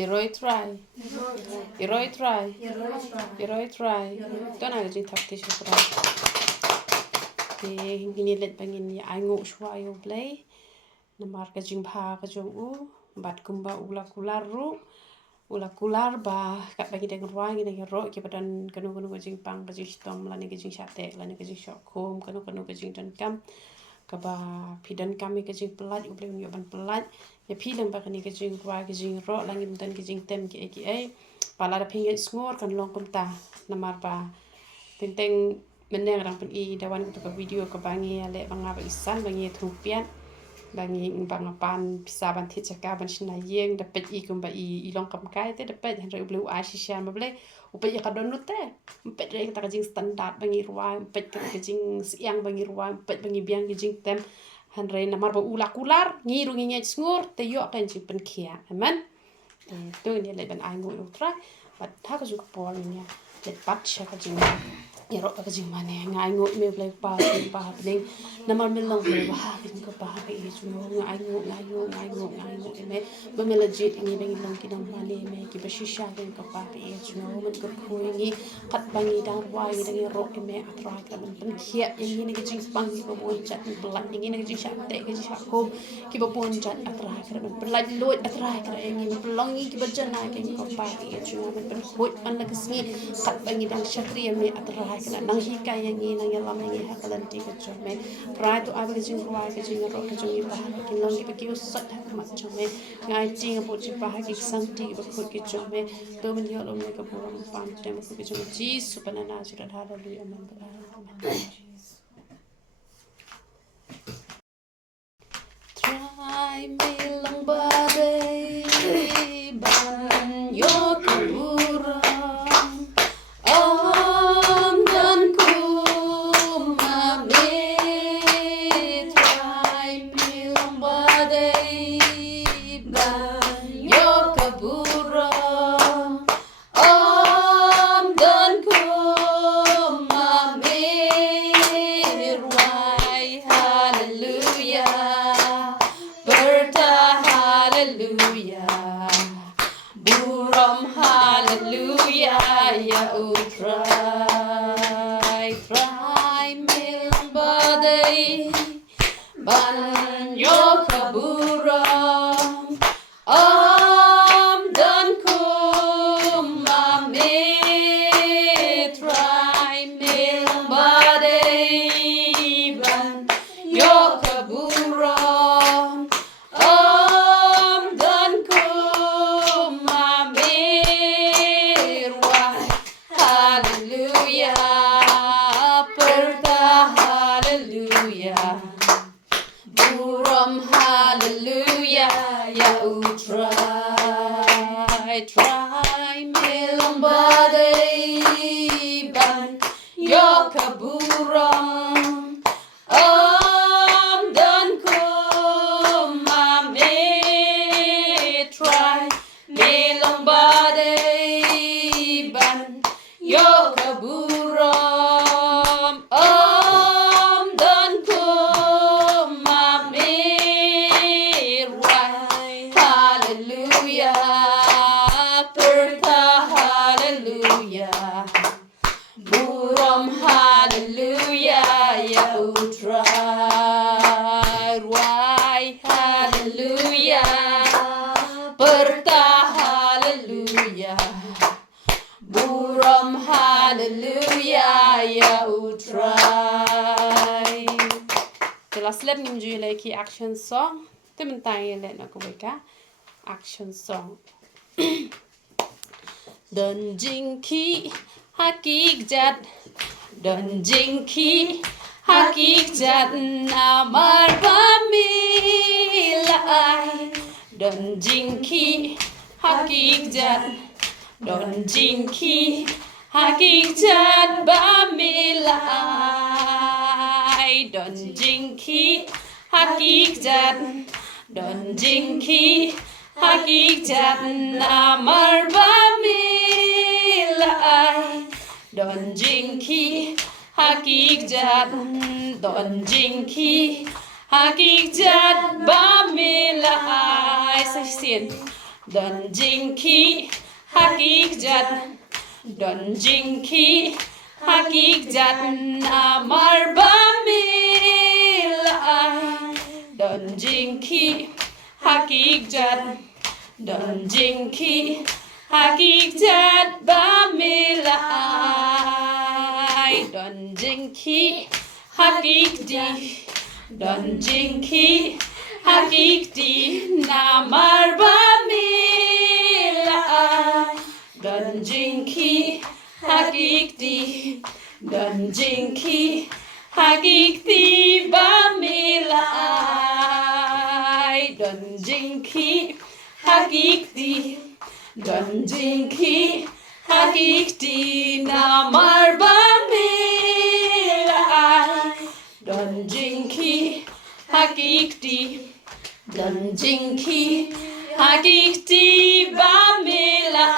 Iroi try. Tôi nói chuyện thật thì sẽ rồi. Thì gini let bangin ya ai ngủ shwa yo play. Namar ka jingpha ka jongu bat kumba ula kular ba kat bagi dengan ruang ini ro ke badan kanu ka jingpang ka jistom lani ka jing sate lani ka jing shokum kanu ka jing dan kam ka ba pidan kami ka jing pelat u play ban pelat ya pilang ba kani ka jing ruang ka jing ro langi dan ka jing tem ki ai pala da pinggir ngor kan long kumta namar ba tenteng meneng rang pen I dawan ka video ka bangi ale banga ba isan bangi thupian bangi bang pan pisa ban thit chaka ban shina yeng da pet I kumba I long kam kai te da pet han re blue a shisha ma ble u pet ya ka don te pet re ka jing standard bangi ruwa pet ka jing siang bangi ruwa pet bangi biang ka jing tem han re namar ba ula kular ngiru ngi ngor te yo kan jingpynkhiah amen tu ni le ban ai ngu ultra but ha ka juk pol ni le pat sha ka jing ya ro ka jing mane ngai ngu me play pa ding namar me long le ba ha kin ko pa ka I chu ngai ngu me ba me legit ni bang long ki dang mane me ki ba shisha ken ko pa ka chu man ko khoi ni khat bangi dang wai dang ro me atra ka man pynkhia ni ni ki jing pang ki ba bon chat ni blan ni ni ki jing sha te ki sha ko ki ba bon chat atra ka man blan lot atra ka ni blong ni ki ba jana ken ko pa ka chu man pen khoi man la kisni khat bangi dang shakriya me atra ka nang hi ka yang ni nang yalam ni ha kalan ti ka chu me try to ave ka jing ruwa ka jing ro ka jing pa ki long ki ba ki sat ha ma chu me ngai jing bo chi pa ki sang ti ba khoi ki chu me to man yo lo me ka bo pam tem ko ki chu ji su panana ji ra hallelujah amen try me long ba day ban yo kabura try me long baday ban yo kabura dan kumame try me long baday ban yo kabura dan kumame hallelujah hallelujah ya try me long baday ban yo kaburam dan kumame try me long baday ban yo kaburam dan kumame Buram hallelujah ya try hallelujah perta hallelujah Buram hallelujah ya try Telah slap nimju lagi action song tementai le na ko ka action song Đơn jingki hakikat Đơn jingki hakikat amar pamilai Đơn jingki hakikat Đơn jingki hakikat pamilai Đơn jingki hakikat Đơn jingki hakikat amar pamilai Don jingki hakikat Don jingki hakikat pamilai Say sin Don jinki hakik jat Don jinki hakik jat namar bamilai Don jinki hakik jat Don jinki hakik jat bamilai Don jinki hakik di Don jinki hakik di namar bamilai Don jinki hakik di Don jinki hakik di bamilai Don jinki hakik di Don jinki hakik di namar bamilai Don jinki hakik di Don jinki hakik di bamilai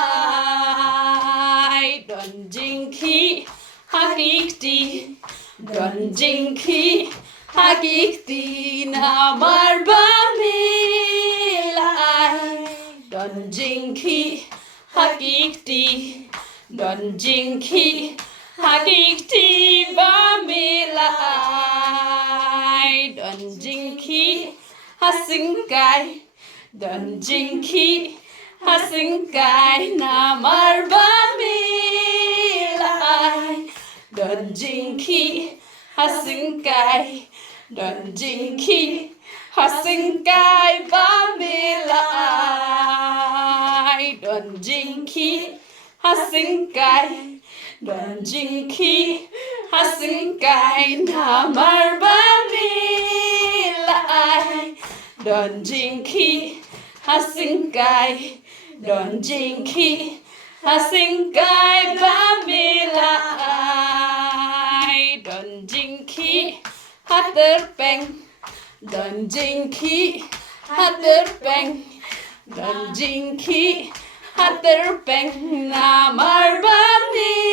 Don jinki hakik di Don jinki hakik di namar bamilai Don jinki hakik di Don jinki hakik di bamilai Don jinki hasingkai Don jinki hasingkai namar bamilai Don jinki hasingkai Don jinki hasingkai bamilai Don jinki hasingkai Don jinki hasingkai namar bamilai Don jinki hasingkai Don jinki hasingkai bamilai Don jinki haterpeng Don jinki haterpeng Don jinki haterpeng namar bamilai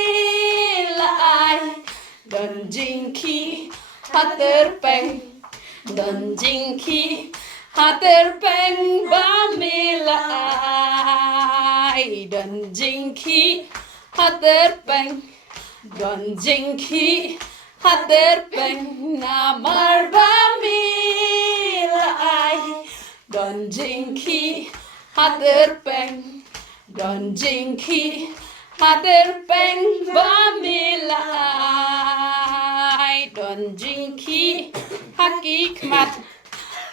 Don jinki haterpeng Don jinki haterpeng bamilai Don jinki haterpeng Don jinki haterpeng namar bamilai Don jinki haterpeng Don jinki haterpeng bamilai Don jinki hakikmat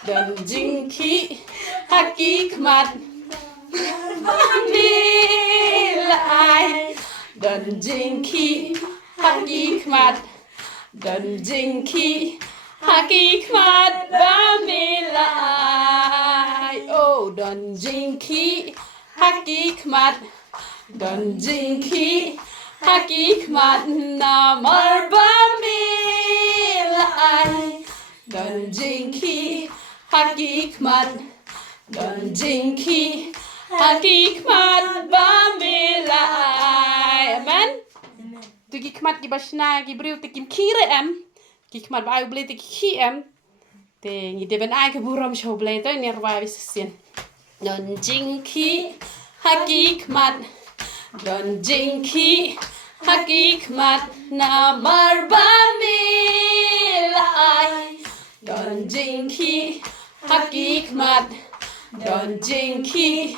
Don jinki hakikmat bamilai Don jinki hakikmat Don jinki hakikmat bamilai Oh Don jinki hakikmat Don jinki hakikmat namar bamilai Don jinki hakikmat Don jinki hakikmat bamilai Amen Tu hikmat ki bashna ki briu te kim kire em hikmat ba ble te ki em te ni de ben ai ke buram show ble to ni rwa visien Don jinki hakikmat Don jinki hakikmat namar bamilai Don jinki hakikmat Don jinki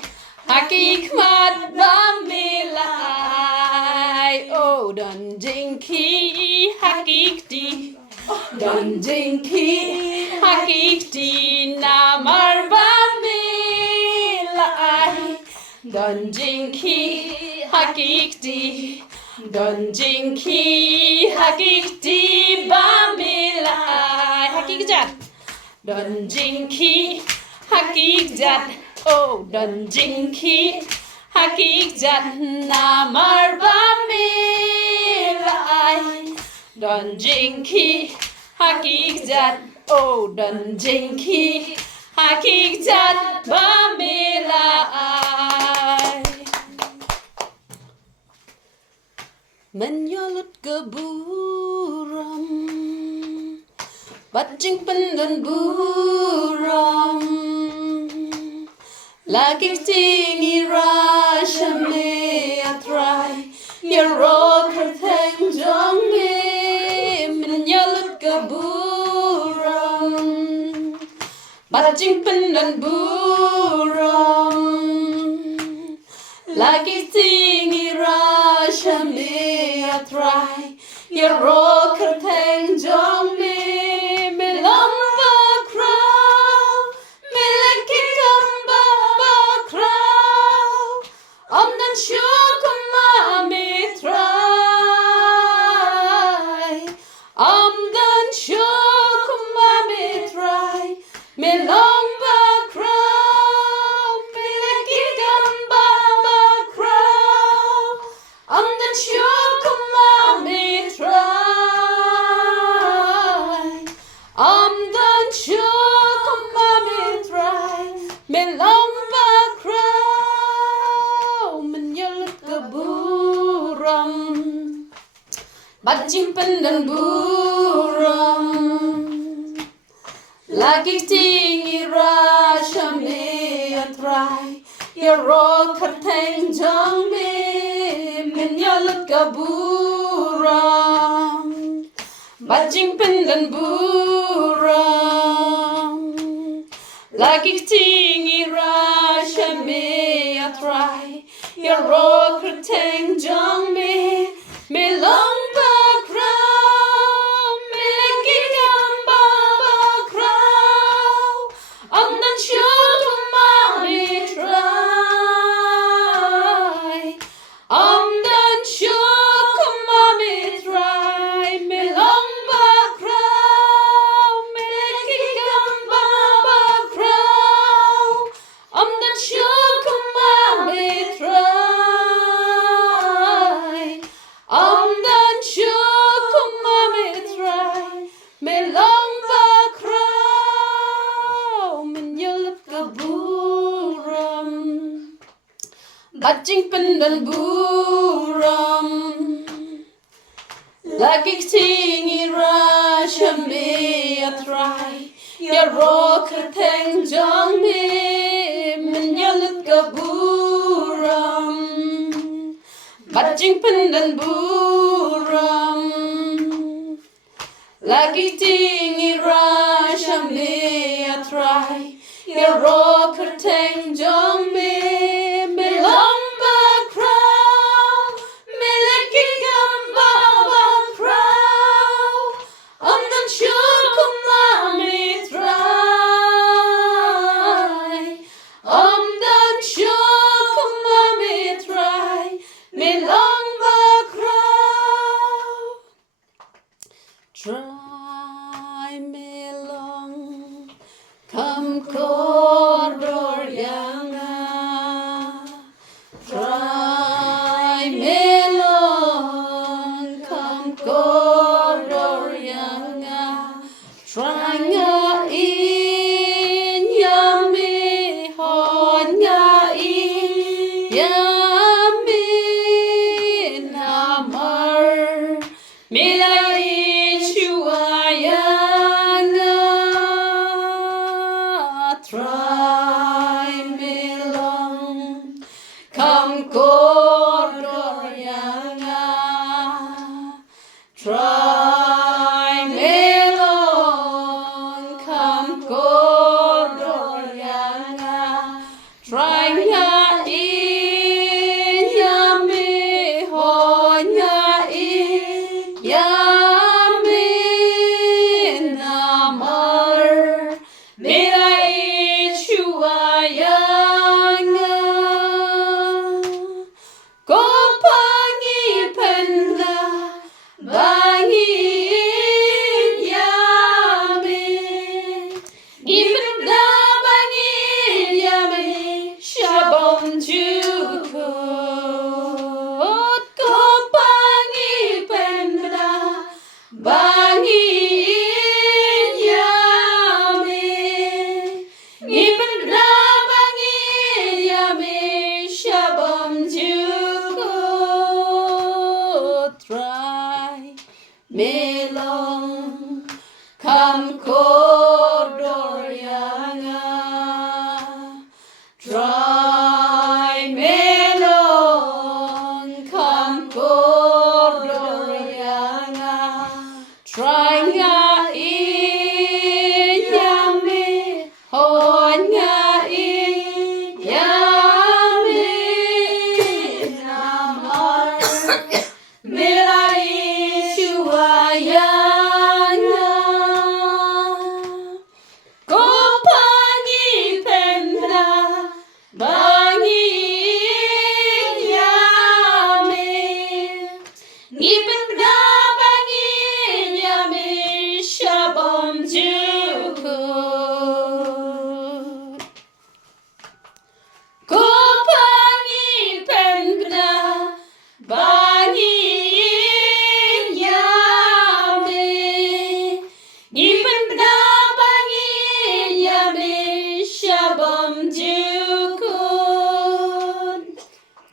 hakikmat bamilai Oh Don jinki hakikti Don jinki hakikti namar bamilai Don jinki hakikti Don jinki hakikti bamilai Hakikjat Don jinki hakikjat Oh Don jinki hakikjat namar bamilai Don jinki hakikjat Oh Don jinki hakikjat bamilai Menyolut ke buram Bajing pendan buram Lagi tingi rasha me atrai Yaro kerteng jong me Menyalut keburam Bajing pendan buram Lagi tingi rasha me atrai Yaro kerteng jong me Melam bakraw Meleki kamba bakraw Om dan syukuma mitrai Om dan syukuma mitrai Melam bakraw Meleki kamba bakraw Om dan syukuma mitrai Om dan syukuma mitrai Melam bakraw Menyalut keburam Bajing pendan buram Lagi tinggi rasha me atrai Yaro kerteng jong me Menyalut keburam Bajing pendan buram Lagi tinggi rasha me atrai Yaro kerteng jong me Melang bakraw Meleki kamba bakraw Om dan syukuma mitrai Om dan syukuma mitrai Melang bakraw Meleki kamba bakraw Om dan syukuma mitrai Om dan syukuma mitrai Melang bakraw Menyalut keburam Bajing pendan buram Lagi tinggi rasha me atrai Yaro kerteng jong me Menyalut keburam Bajing pendan buram Lagi tinggi rasha me atrai Yaro kerteng jong me Melam bakraw Meleki kamba bakraw Om dan syukuma mitrai Om dan syukuma mitrai Melang bakraw Try me long Come kodor yanga Try me long Come kodor yanga Try nga in yami hon nga in yami namar Milay chuayanga Try me long Come kodor yanga Try me long Come kodor yanga Try nga in yami hon nga in yami namar Milay chuayanga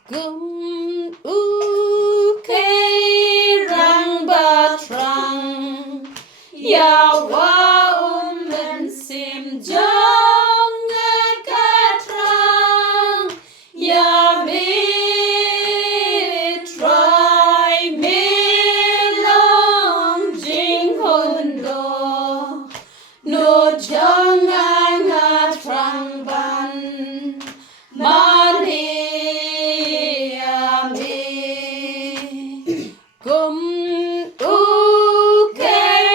Gum kay rang ba trang ya wa men sim jong ka trang ya me try me long jing hon do no jong nga trang ban mani Gum kay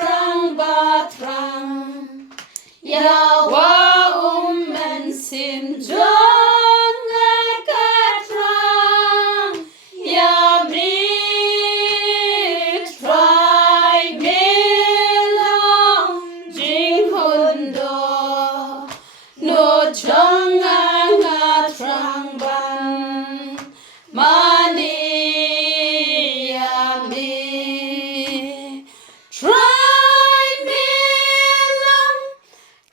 rang ba trang ya wa men sim jong ka trang ya mi try me long jing hon do no jong nga trang ban mani Try me long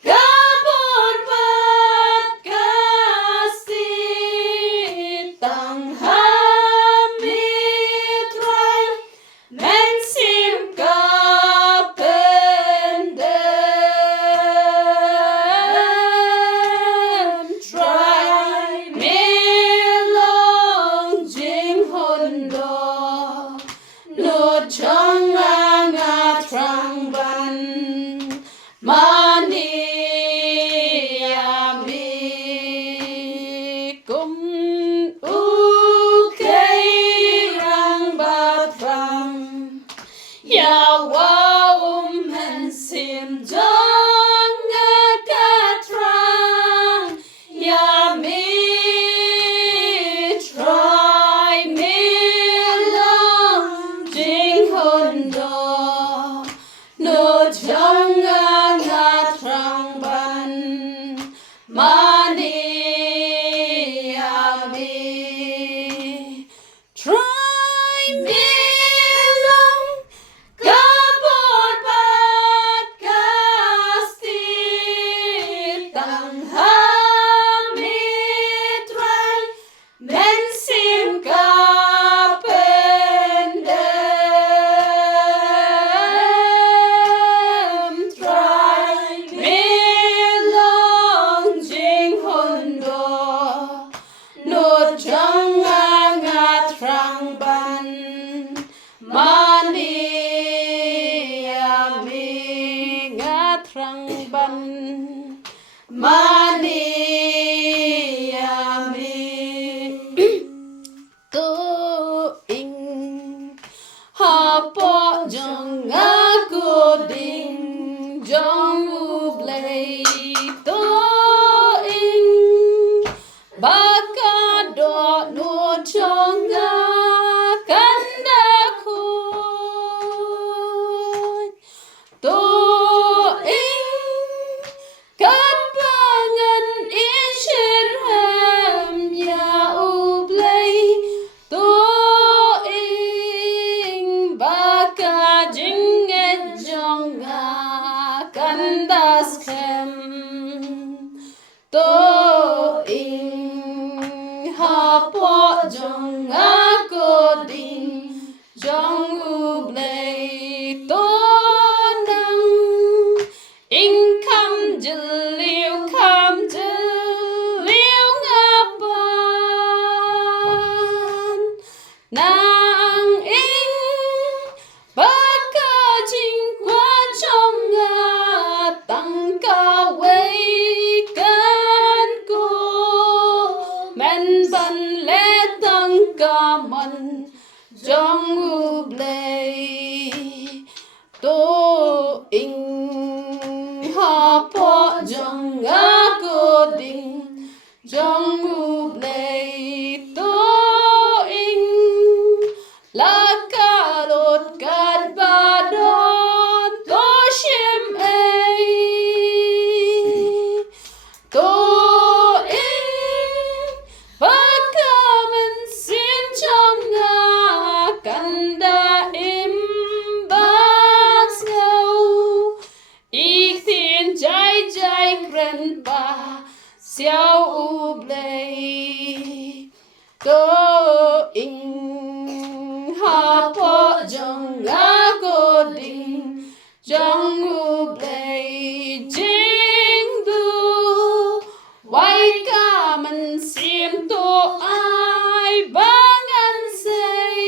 kabon pat kasi tang mi try men sim ka pendem try me long jing hon do no chang trang ban mani mi kum kay rang ba trang ya wa men sim jong ka trang ya mi try me long jing hon do no jong nga trang ban mani mi try me long kabon pat kasi tang mi try men sim ka pendem try me long jing hon do no jong nga trang ban mani mi nga trang ban mani mi to ing ha po jong nga ko ding jong u blay to ing baka do no chong nga kanda ko to ing kapangan ishin ham ya u blay to ing baka jing et jong nga kandas kem to ing ha po jong nga ko ding jong u blay to nang ing kam jiliu nga ban nang ing baka jing kwa chong nga tang ka wei kan ko men ban le tang ka man jong u blay to ing ha po jong nga ko ding jong u blay to ing la karot kat ba don to shim ai to ing baka men sin chong nga kanda im bas ngau ik tin jai jai kren ba xiao u blay to in ha po jong ga go ding jong u play jing du wai ka man sim to ai bang an say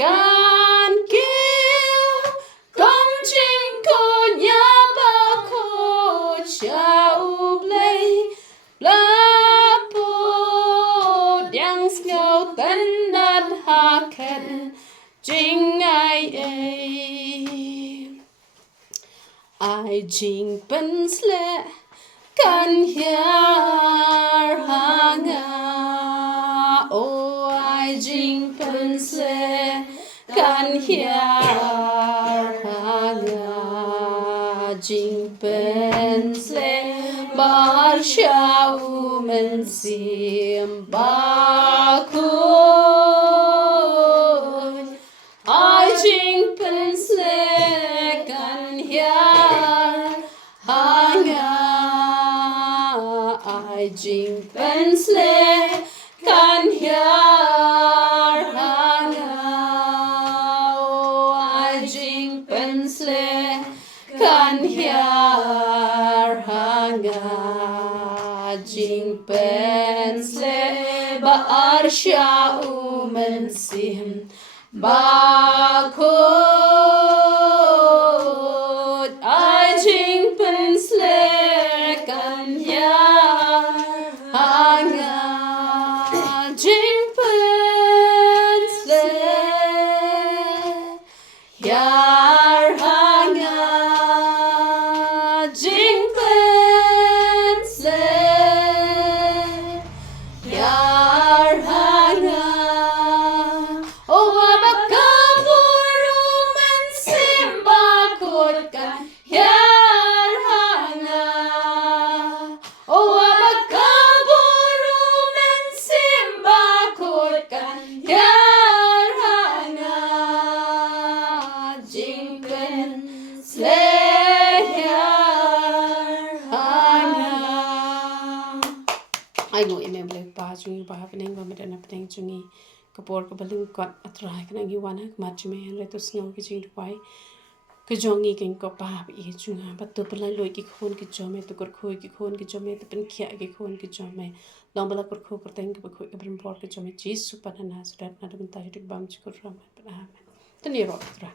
can kêu công trình cô nhà ba cô chào play la po yang snow tân dat ha ken jing ai jing pen sle kan hiar hanga oh ai jing pen sle kan hiar hanga jing pen sle bar shau men sim ba ko ai jing pen sle kan hiar hanga ai jing pen sle kan hiar hanga oh ai jing pen sle kan hiar hanga jing pen sle ba ar shau men sim ba ko ai jing pen sle kan hiar hanga jing pen sle hiar hanga jing pen sle hiar hanga oh abakaburu man simba kot kan hiar hanga oh abakaburu man simba kot kan hiar hanga jing pen sle hiar hanga ai ngồi em lấy ba chungi ba peneng ba medana peneng chungi kapor ka balung kot atrai kana gi wana mat chme re to snow ki jing pai ke jongi ken ko pa bi chunga ba to pala loi ki khon ki jome to kor khoi ki khon ki jome to pen khia ki khon ki jome long bala kor kho kor teng ki khoi ka brim por ki jome jisu panana sudat na dum ta hidik bam chi kor ram pa amen to ni ro itra